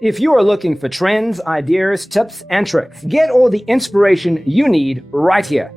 If you are looking for trends, ideas, tips, and tricks, get all the inspiration you need right here.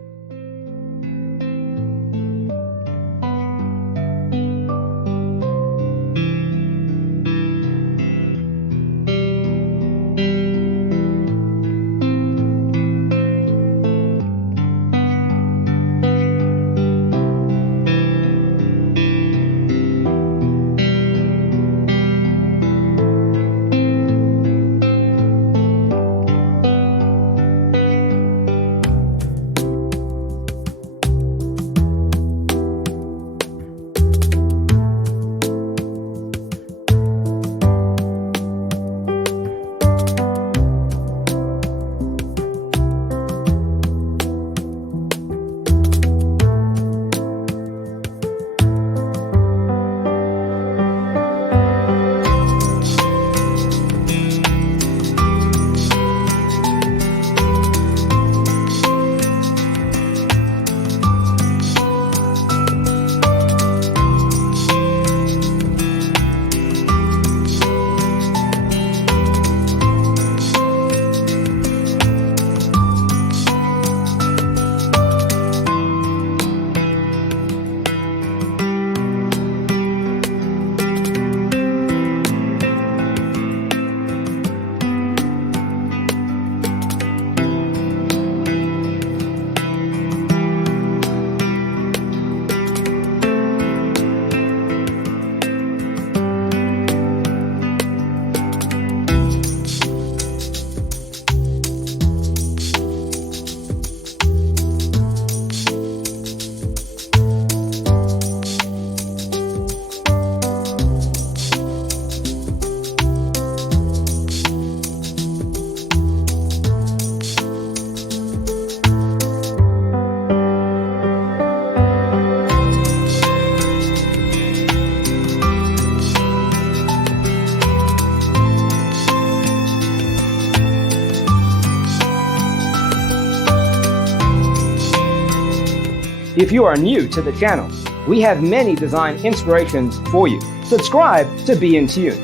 If you are new to the channel, we have many design inspirations for you. Subscribe to be in tune.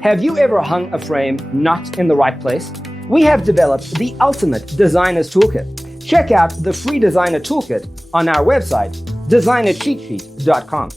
Have you ever hung a frame not in the right place? We have developed the ultimate designer's toolkit. Check out the free designer toolkit on our website, designercheatsheet.com.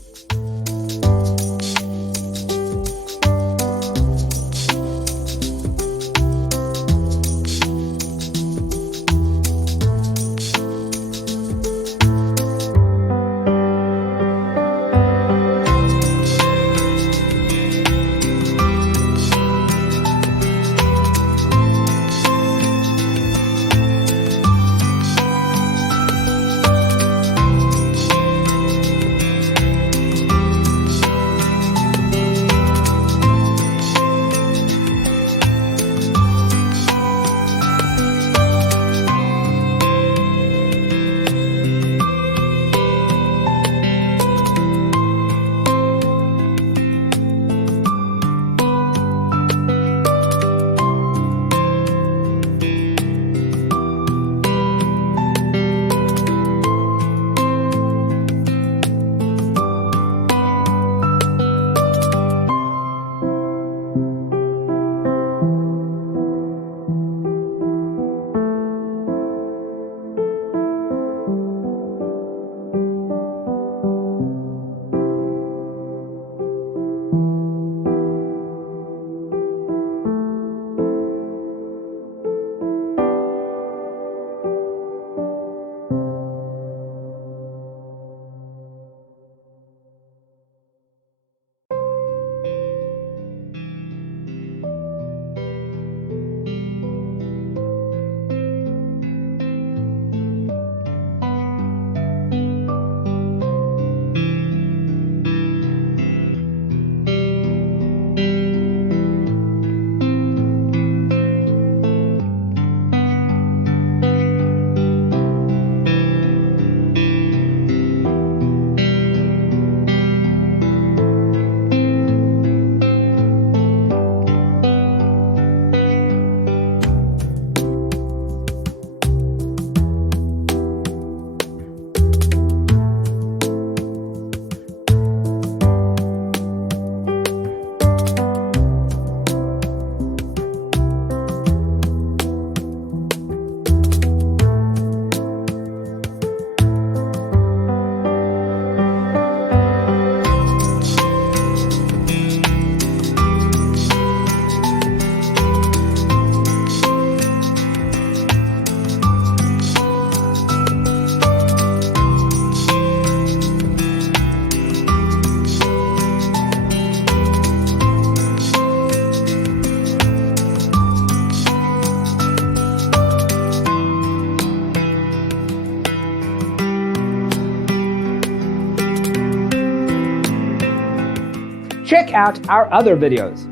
Check out our other videos.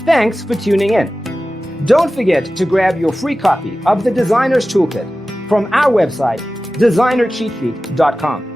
Thanks for tuning in. Don't forget to grab your free copy of the Designer's Toolkit from our website, designercheatsheet.com.